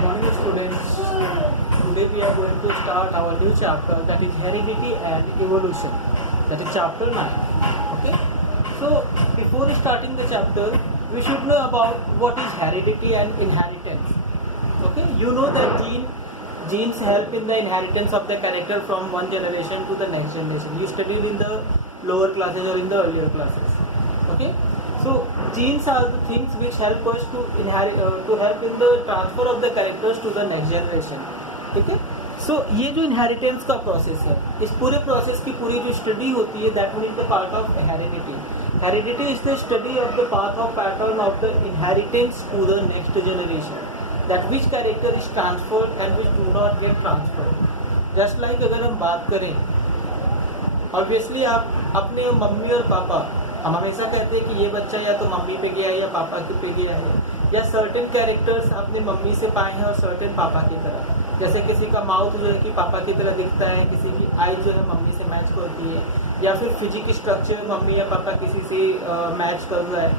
Good morning, students. Today we are going to start our new chapter, that is heredity and evolution. That is chapter 9. Okay. So before starting the chapter, we should know about what is heredity and inheritance. Okay. You know that genes help in the inheritance of the character from one generation to the next generation. You studied in the lower classes or in the earlier classes. Okay. So genes are the things which help us to inherit, to help in the transfer of the characters to the next generation. ठीक है. So ये जो inheritance का process है, इस पूरे process की पूरी जो study होती है, that is the part of heredity. Heredity is the study of the path of pattern of the inheritance to the next generation. That which character is transferred and which do not get transferred. Just like अगर हम बात करें, obviously आप अपने mummy और पापा, हम हमेशा कहते हैं कि ये बच्चा या तो मम्मी पे गया है या पापा के पे गया है, या सर्टेन कैरेक्टर्स अपने मम्मी से पाए हैं और सर्टेन पापा की तरह. जैसे किसी का माउथ जो है कि पापा की तरह दिखता है, किसी की आई जो है मम्मी से मैच करती है, या फिर फिजिक स्ट्रक्चर मम्मी या पापा किसी से मैच कर रहा है.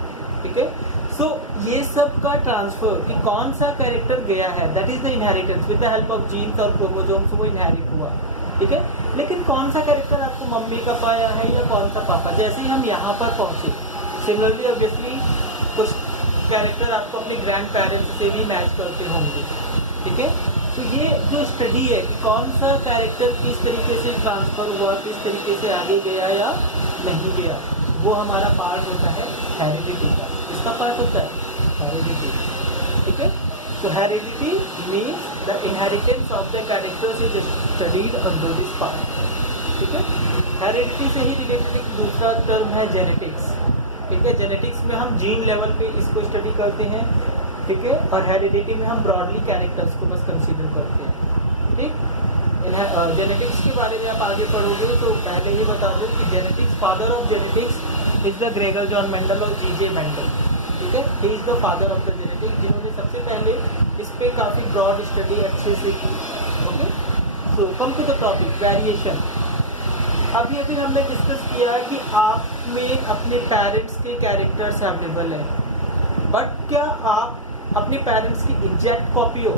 ठीक है. सो ये सब का ट्रांसफर कि कौन सा कैरेक्टर गया है, that is the inheritance. With the help of genes और क्रोमोसोम्स वो इनहेरिट हुआ. ठीक है. लेकिन कौन सा कैरेक्टर आपको मम्मी का पाया है या कौन सा पापा. जैसे ही हम यहाँ पर पहुँचे, सिमिलरली ऑब्वियसली कुछ कैरेक्टर आपको अपने ग्रैंड पेरेंट्स से भी मैच करते होंगे. ठीक है. तो ये जो स्टडी है कि कौन सा कैरेक्टर किस तरीके से ट्रांसफ़र हुआ, किस तरीके से आगे गया या नहीं गया, वो हमारा पार्ट होता है हेरिडिटी का. इसका पार्ट होता है हेरिडिटी. ठीक है. So heredity means the inheritance of the characters is studied under this part. ठीक है. हेरिडिटी से ही रिलेटेड दूसरा टर्म है जेनेटिक्स. ठीक है. जेनेटिक्स में हम जीन लेवल पे इसको स्टडी करते हैं. ठीक है. और हेरिडिटी में हम ब्रॉडली कैरेक्टर्स को बस कंसीडर करते हैं. ठीक. जेनेटिक्स के बारे में आप आगे पढ़ोगे तो पहले ही बता दूं कि genetics, father of genetics is the Gregor John Mendel और जीजे मेंडल. ठीक है. He is the father of the genetics, जिन्होंने सबसे पहले इस पे काफ़ी ब्रॉड स्टडी अच्छे से की. Okay. So come to the topic variation. अभी हमने डिस्कस किया कि आप में अपने पेरेंट्स के कैरेक्टर्स अवेलेबल हैं, बट क्या आप अपने पेरेंट्स की एग्जैक्ट कॉपी हो.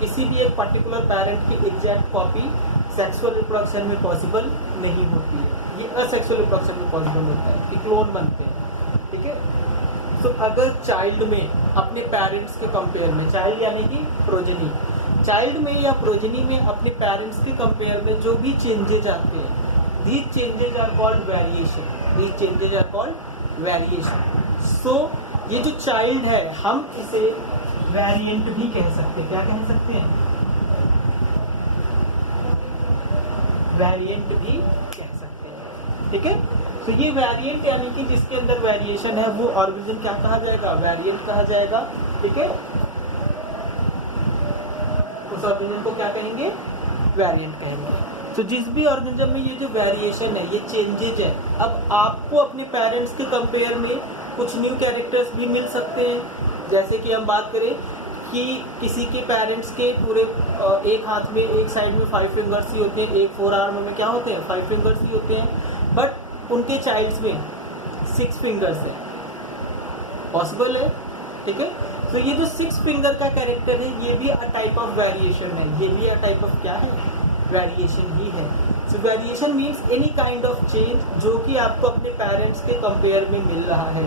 किसी भी एक पर्टिकुलर पेरेंट की एग्जैक्ट कॉपी सेक्सुअल रिप्रोडक्शन में पॉसिबल नहीं होती है. ये असेक्सुअल रिप्रोडक्शन में पॉसिबल होता है कि क्लोन बनते हैं. ठीक है. तो अगर चाइल्ड में अपने पेरेंट्स के कंपेयर में, चाइल्ड यानी कि प्रोजेनी, चाइल्ड में या प्रोजेनी में अपने पेरेंट्स के कंपेयर में जो भी चेंजेज आते हैं, these changes are called variation. These changes are called variation. So ये जो चाइल्ड है, हम इसे वेरिएंट भी कह सकते हैं. क्या कह सकते हैं? वेरिएंट भी कह सकते हैं. ठीक है. तो ये वेरिएंट यानी कि जिसके अंदर वेरिएशन है वो ऑर्गेनिज्म क्या कहा जाएगा? वेरिएंट कहा जाएगा. ठीक है. उस ऑर्गेनिज्म को क्या कहेंगे? वेरिएंट कहेंगे. तो जिस भी ऑर्गेनिज्म में ये जो वेरिएशन है, ये चेंजेज है, अब आपको अपने पेरेंट्स के कंपेयर में कुछ न्यू कैरेक्टर्स भी मिल सकते हैं. जैसे कि हम बात करें कि किसी के पेरेंट्स के पूरे एक हाथ में, एक साइड में 5 फिंगर्स ही होते हैं, एक 4 आर्म में क्या होते हैं? 5 फिंगर्स ही होते हैं, बट उनके चाइल्ड्स में 6 फिंगर्स है. पॉसिबल है. ठीक है. तो ये जो 6 फिंगर का कैरेक्टर है, ये भी अ टाइप ऑफ वेरिएशन है. ये भी अ टाइप ऑफ क्या है? वेरिएशन ही है. सो variation means any kind of change जो कि आपको अपने पेरेंट्स के कंपेयर में मिल रहा है.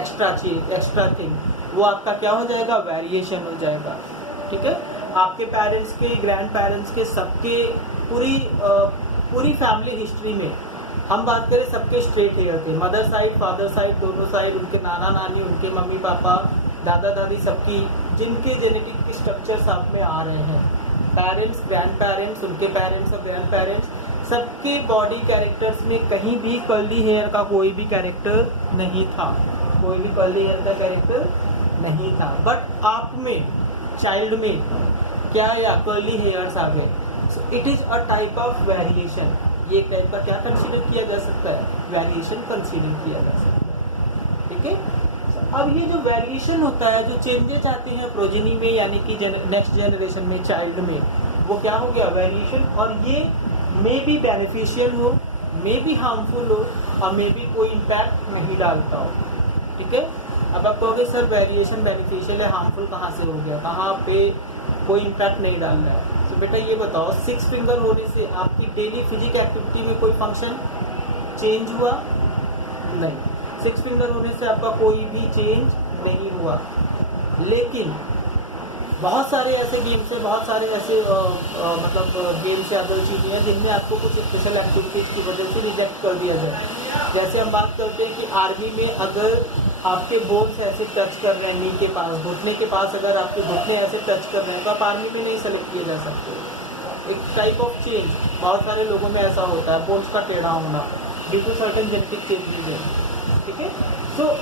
एक्स्ट्रा चेंज, एक्स्ट्रा थिंग, वो आपका क्या हो जाएगा? वेरिएशन हो जाएगा. ठीक है. आपके पेरेंट्स के, ग्रैंड पेरेंट्स के, सबके पूरी फैमिली हिस्ट्री में हम बात करें, सबके स्ट्रेट हेयर थे. मदर साइड, फादर साइड, दोनों साइड, उनके नाना नानी, उनके मम्मी पापा, दादा दादी, सबकी जिनके जेनेटिक स्ट्रक्चर साथ में आ रहे हैं, पेरेंट्स, ग्रैंड पेरेंट्स, उनके पेरेंट्स और ग्रैंड पेरेंट्स, सबके बॉडी कैरेक्टर्स में कहीं भी कर्ली हेयर का कोई भी कैरेक्टर नहीं था. कोई भी कर्ली हेयर का कैरेक्टर नहीं था. बट आप में, चाइल्ड में क्या या कर्ली हेयर्स आ गए. So it is a type of variation. ये टाइप का क्या कंसीडर किया जा सकता है? वेरिएशन कंसीडर किया जा सकता है. ठीक है. अब ये जो वेरिएशन होता है, जो चेंजेस आते हैं प्रोजेनी में यानी कि नेक्स्ट जनरेशन में, चाइल्ड में, वो क्या हो गया? वेरिएशन. और ये मे बी बेनिफिशियल हो, मे बी हार्मफुल हो, और मे बी कोई इम्पैक्ट नहीं डालता हो. ठीक है. अब आप कहोगे सर वेरिएशन बेनिफिशियल है, हार्मफुल कहाँ से हो गया, कहाँ पे कोई इम्पैक्ट नहीं डाल रहा है। तो बेटा ये बताओ 6 फिंगर होने से आपकी डेली फिजिकल एक्टिविटी में कोई फंक्शन चेंज हुआ? नहीं। 6 फिंगर होने से आपका कोई भी चेंज नहीं हुआ। लेकिन बहुत सारे ऐसे गेम्स हैं, बहुत सारे ऐसे मतलब गेम्स या अदर चीज़ें हैं जिनमें आपको कुछ स्पेशल एक्टिविटीज़ की वजह से रिजेक्ट कर दिया जाए। जैसे हम बात करते हैं कि आर्मी में अगर आपके बोन्स ऐसे टच कर रहे हैं, नी के पास, घुटने के पास अगर आपके घुटने ऐसे टच कर रहे हैं तो आप आर्मी में नहीं सेलेक्ट किए जा सकते। एक टाइप ऑफ चेंज बहुत सारे लोगों में ऐसा होता है, बोन्स का टेढ़ा होना due to certain genetic changes है। ठीक है, तो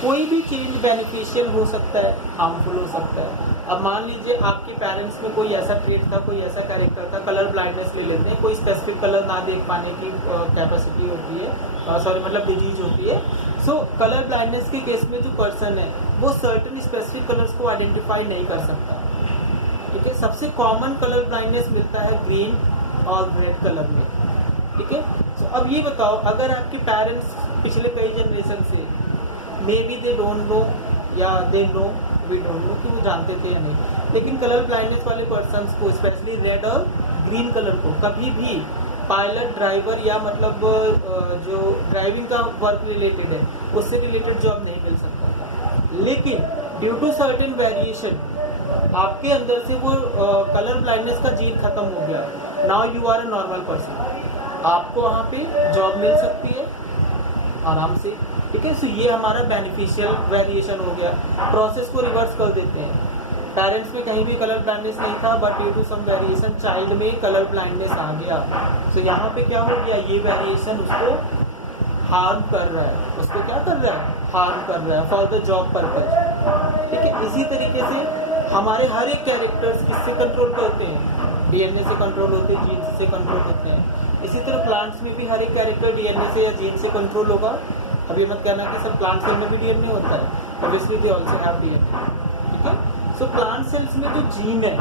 कोई भी चेंज बेनिफिशियल हो सकता है, हार्मफुल हो सकता है। अब मान लीजिए आपके पेरेंट्स में कोई ऐसा ट्रेट था, कोई ऐसा कैरेक्टर था, कलर ब्लाइंडनेस ले लेते हैं, कोई स्पेसिफिक कलर ना देख पाने की कैपेसिटी होती है, सॉरी मतलब डिजीज होती है। सो कलर ब्लाइंडनेस के केस में जो पर्सन है वो सर्टेन स्पेसिफिक कलर्स को आइडेंटिफाई नहीं कर सकता। ठीक है, सबसे कॉमन कलर ब्लाइंडनेस मिलता है ग्रीन और रेड कलर में। ठीक है, तो अब ये बताओ अगर आपके पेरेंट्स पिछले कई जनरेशन से maybe they don't know या they know, we don't know कि वो जानते थे या नहीं, लेकिन कलर ब्लाइंडनेस वाले पर्सन्स को स्पेशली रेड और ग्रीन कलर को कभी भी पायलट, ड्राइवर या मतलब जो ड्राइविंग का वर्क रिलेटेड है उससे रिलेटेड जॉब नहीं मिल सकता था। लेकिन ड्यू टू सर्टेन वेरिएशन आपके अंदर से वो कलर ब्लाइंडनेस का जीन खत्म हो गया। Now you are a normal person, आपको वहाँ पे जॉब मिल सकती है आराम से। ठीक है, सो ये हमारा बेनिफिशियल वेरिएशन हो गया। प्रोसेस को रिवर्स कर देते हैं, पेरेंट्स में कहीं भी कलर ब्लाइंडनेस नहीं था but due to some variation child में कलर ब्लाइंडनेस आ गया। तो यहाँ पे क्या हो गया, ये वेरिएशन उसको हार्म कर रहा है, उसको क्या कर रहा है, हार्म कर रहा है फॉर द जॉब पर्पज। ठीक है, इसी तरीके से हमारे हर एक कैरेक्टर्स किससे कंट्रोल करते हैं, डीएनए से कंट्रोल होते हैं, जीन से कंट्रोल होते हैं। इसी तरह प्लांट्स में भी हर एक कैरेक्टर डीएनए से या जीन से कंट्रोल होगा। अब ये मत कहना कि सर प्लांट सेल में भी डीएनए होता है, obviously they also have DNA. ठीक है, सो प्लांट सेल्स में जो जीन है,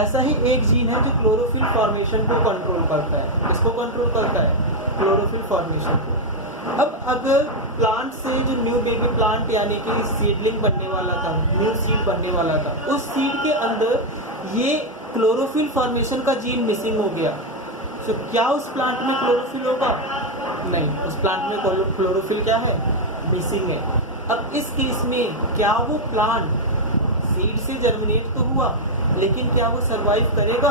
ऐसा ही एक जीन है जो क्लोरोफिल फॉर्मेशन को कंट्रोल करता है। किसको कंट्रोल करता है, क्लोरोफिल फॉर्मेशन को। अब अगर प्लांट से जो न्यू बेबी प्लांट यानी कि सीडलिंग बनने वाला था, न्यू सीड बनने वाला था, उस सीड के अंदर ये क्लोरोफिल फॉर्मेशन का जीन मिसिंग हो गया, तो क्या उस प्लांट में क्लोरोफिल होगा? नहीं, उस प्लांट में क्लोरोफिल क्या है, मिसिंग है। अब इस केस में क्या वो प्लांट सीड से जर्मिनेट तो हुआ लेकिन क्या वो सरवाइव करेगा?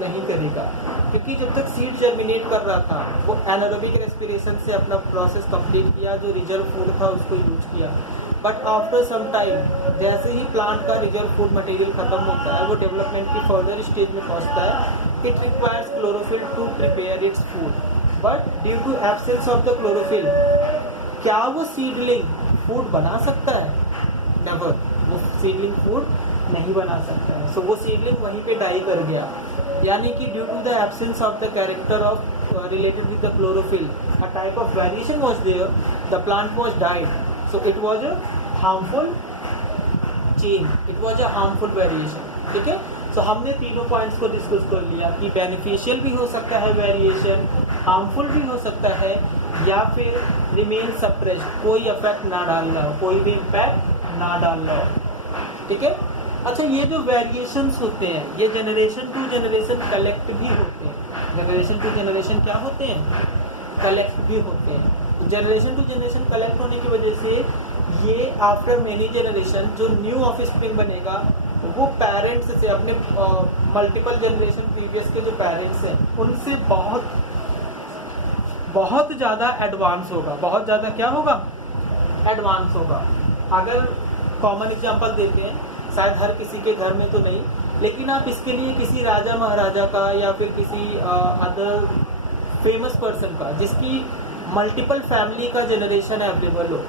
नहीं करेगा, क्योंकि जब तक सीड जर्मिनेट कर रहा था वो एनारोबिक रेस्पिरेशन से अपना प्रोसेस कंप्लीट किया, जो रिजर्व फूड था उसको यूज किया। बट आफ्टर सम टाइम जैसे ही प्लांट का रिजर्व फूड मटेरियल खत्म होता है, वो डेवलपमेंट की फर्दर स्टेज में पहुंचता है, it requires chlorophyll to prepare its food. But due to absence of the chlorophyll क्या वो सीडलिंग फूड बना सकता है? नेवर, वो सीडलिंग फूड नहीं बना सकता है। सो वो सीडलिंग वहीं पे डाई कर गया, यानी कि due to the absence of the character of related with the chlorophyll a type of variation was there, the plant was died. So it was a harmful change, it was a harmful variation. ठीक है, सो हमने तीनों points को discuss कर लिया कि beneficial भी हो सकता है वेरिएशन, हार्मफुल भी हो सकता है, या फिर रिमेन सप्रेस्ड, कोई इफेक्ट ना डालना हो, कोई भी इम्पैक्ट ना डालना हो। ठीक है, अच्छा ये जो वेरिएशंस होते हैं ये जनरेशन टू जनरेशन कलेक्ट भी होते हैं। जनरेशन टू जनरेशन क्या होते हैं, कलेक्ट भी होते हैं। जनरेशन टू जनरेशन कलेक्ट होने की वजह से ये आफ्टर मेनी जनरेशन जो न्यू ऑफस्प्रिंग बनेगा वो पेरेंट्स से, अपने मल्टीपल जनरेशन प्रीवियस के जो पेरेंट्स हैं उनसे बहुत ज़्यादा एडवांस होगा। बहुत ज़्यादा क्या होगा, एडवांस होगा। अगर कॉमन एग्जांपल देते हैं, शायद हर किसी के घर में तो नहीं, लेकिन आप इसके लिए किसी राजा महाराजा का या फिर किसी अदर फेमस पर्सन का जिसकी मल्टीपल फैमिली का जनरेशन अवेलेबल हो,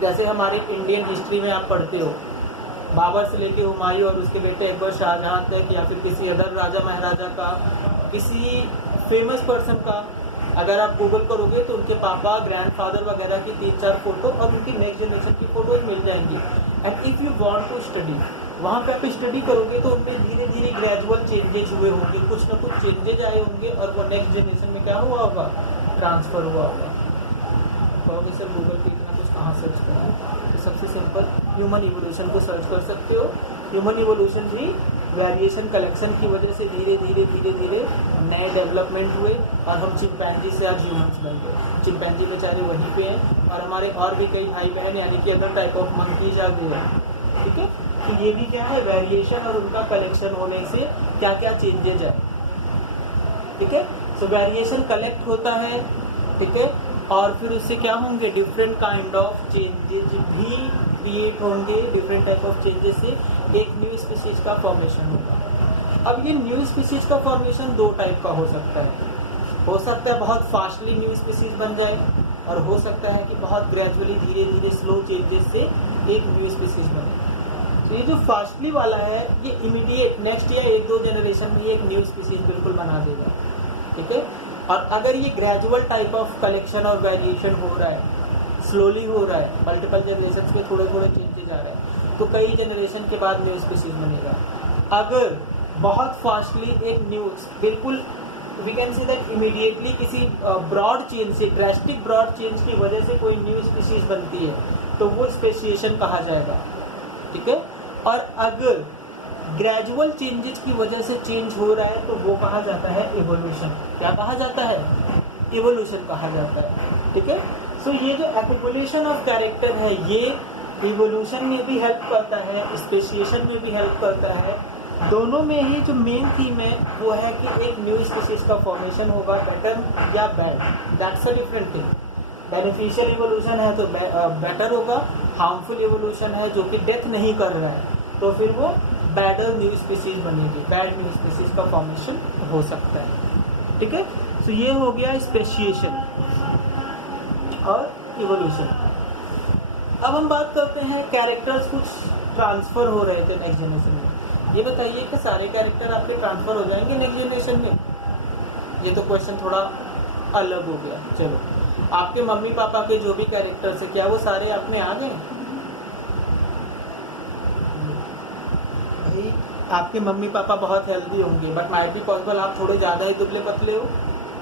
जैसे हमारे इंडियन हिस्ट्री में आप पढ़ते हो बाबर से लेके हुमायूं और उसके बेटे अकबर शाहजहां तक, या फिर किसी अदर राजा महाराजा का, किसी फेमस पर्सन का अगर आप गूगल करोगे तो उनके पापा, ग्रैंडफादर वगैरह की 3-4 फोटो और उनकी नेक्स्ट जनरेशन की फोटोज मिल जाएंगी। And if you want to study, वहाँ पे आप स्टडी करोगे तो उनमें धीरे धीरे ग्रेजुअल चेंजेज हुए होंगे, कुछ ना कुछ चेंजेज आए होंगे और वो नेक्स्ट जनरेशन में क्या हुआ होगा, ट्रांसफ़र हुआ होगा। कहोगे सर गूगल पे इतना कुछ कहाँ सर्च करें, सबसे सिंपल ह्यूमन इवोल्यूशन को सर्च कर सकते हो। ह्यूमन इवोल्यूशन भी वेरिएशन कलेक्शन की वजह से धीरे धीरे धीरे धीरे नए डेवलपमेंट हुए और हम चिंपैंजी से आज ह्यूमंस बन गए। चिंपैंजी बेचारे वहीं पे हैं और हमारे और भी कई भाई बहन यानी कि अदर टाइप ऑफ मंकीज आ गए हैं। ठीक है, तो ये भी क्या है, वेरिएशन और उनका कलेक्शन होने से क्या क्या चेंजेज है। ठीक है, सो वेरिएशन कलेक्ट होता है। ठीक है, और फिर उससे क्या होंगे, डिफरेंट काइंड ऑफ चेंजेज भी क्रिएट होंगे। डिफरेंट टाइप ऑफ चेंजेस से एक न्यू स्पीसीज का फॉर्मेशन होगा। अब ये न्यू स्पीसीज का फॉर्मेशन दो टाइप का हो सकता है। हो सकता है बहुत फास्टली न्यू स्पीसीज बन जाए और हो सकता है कि बहुत ग्रेजुअली धीरे धीरे स्लो चेंजेस से एक न्यू स्पीसीज बने। तो ये जो फास्टली वाला है ये इमीडिएट नेक्स्ट या एक दो जनरेशन में एक न्यू स्पीसीज बिल्कुल बना देगा। ठीक है, और अगर ये ग्रेजुअल टाइप ऑफ कलेक्शन और वेरिएशन हो रहा है, स्लोली हो रहा है, मल्टीपल जनरेशन में थोड़े थोड़े चेंजेस आ रहे हैं, तो कई जनरेशन के बाद न्यू स्पीसीज बनेगा। अगर बहुत फास्टली एक न्यूज बिल्कुल we can say that immediately किसी ब्रॉड चेंज से, ड्रेस्टिक ब्रॉड चेंज की वजह से कोई न्यू स्पीसीज बनती है तो वो स्पेशिएशन कहा जाएगा। ठीक है, और अगर ग्रेजुअल चेंजेस की वजह से चेंज हो रहा है तो वो कहा जाता है इवोल्यूशन। क्या कहा जाता है, इवोल्यूशन कहा जाता है। ठीक है, सो ये जो एक्युमुलेशन ऑफ कैरेक्टर है ये इवोल्यूशन में भी हेल्प करता है, स्पेशिएशन में भी हेल्प करता है। दोनों में ही जो मेन थीम है वो है कि एक न्यू स्पीसीज का फॉर्मेशन होगा, बेटर या bad, that's a different thing. Beneficial evolution है तो बेटर होगा, हार्मफुल इवोल्यूशन है जो कि डेथ नहीं कर रहा है तो फिर वो बैडर न्यू स्पीसीज बनेगी, बैड न्यू स्पीसीज का फॉर्मेशन हो सकता है। ठीक है, तो ये हो गया स्पेशिएशन और इवोल्यूशन। अब हम बात करते हैं कैरेक्टर्स कुछ ट्रांसफर हो रहे थे नेक्स्ट जनरेशन में। ये बताइए कि सारे कैरेक्टर आपके ट्रांसफर हो जाएंगे नेक्स्ट जनरेशन में? ये तो क्वेश्चन थोड़ा अलग हो गया। चलो, आपके मम्मी पापा के जो भी कैरेक्टर्स है क्या वो सारे आप में आ गए? भाई आपके मम्मी पापा बहुत हेल्दी होंगे बट माइट बी पॉसिबल आप थोड़े ज़्यादा ही दुबले पतले हो।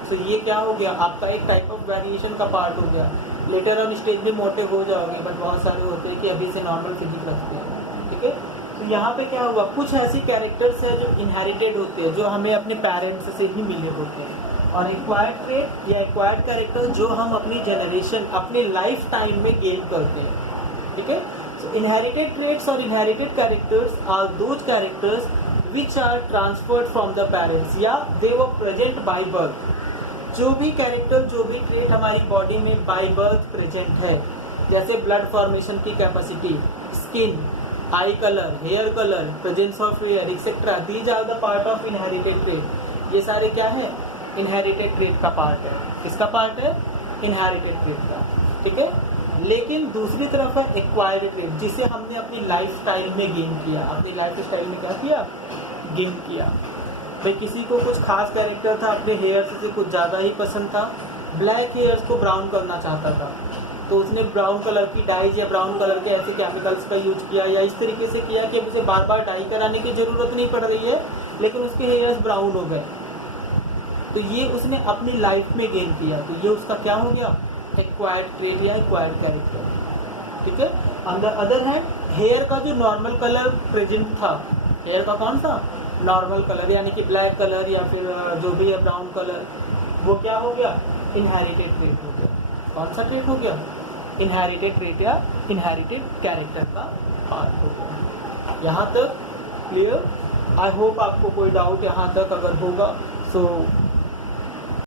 तो ये क्या हो गया, आपका एक टाइप ऑफ वेरिएशन का पार्ट हो गया। लेटर ऑन स्टेज में मोटे हो जाओगे बट बहुत सारे होते हैं कि अभी से नॉर्मल फिजिक रखते हैं। ठीक है, तो यहाँ पे क्या हुआ, कुछ ऐसी कैरेक्टर्स है जो इनहेरिटेड होते हैं, जो हमें अपने पेरेंट्स से ही मिले होते हैं, और एक्वायर्ड ट्रेट या एक्वायर्ड कैरेक्टर जो हम अपनी जनरेशन, अपने लाइफ टाइम में गेन करते हैं। ठीक है, so inherited traits or inherited characters are those characters which are transferred from the parents या they were present by birth। जो भी कैरेक्टर, जो भी ट्रेट हमारी बॉडी में बाय बर्थ प्रेजेंट है, जैसे ब्लड फॉर्मेशन की capacity, skin, eye colour, hair colour, presence of hair etcetera, these are the part of inherited trait. ये सारे क्या है, इनहेरिटेड ट्रेट का पार्ट है। किसका पार्ट है, इनहेरिटेड ट्रेट का। ठीक है, लेकिन दूसरी तरफ है एक्वायर्ड ट्रेट, जिसे हमने अपनी लाइफ स्टाइल में गेन किया। अपनी लाइफ स्टाइल में क्या किया, गेन किया। भाई किसी को कुछ खास कैरेक्टर था, अपने हेयर्स से कुछ ज़्यादा ही पसंद था, ब्लैक हेयर्स को ब्राउन करना चाहता था, तो उसने ब्राउन कलर की डाइज या ब्राउन कलर के ऐसे केमिकल्स का यूज किया या इस तरीके से किया कि अब उसे बार बार डाई कराने की ज़रूरत नहीं पड़ रही है, लेकिन उसके हेयर्स ब्राउन हो गए। तो ये उसने अपनी लाइफ में गेन किया, तो ये उसका क्या हो गया, एक्वायर्ड ट्रेट या एक्वायर्ड कैरेक्टर। ठीक है, on the other hand hair का जो नॉर्मल कलर प्रेजेंट था, हेयर का कौन सा नॉर्मल कलर यानी कि ब्लैक कलर या फिर जो भी है ब्राउन कलर, वो क्या हो गया, इनहेरिटेड ट्रेट हो गया। कौन सा ट्रेट हो गया, इनहेरिटेड ट्रेट या इनहेरिटेड कैरेक्टर का पार्ट हो गया। यहाँ तक क्लियर? आई होप आपको कोई डाउट यहाँ तक अगर होगा सो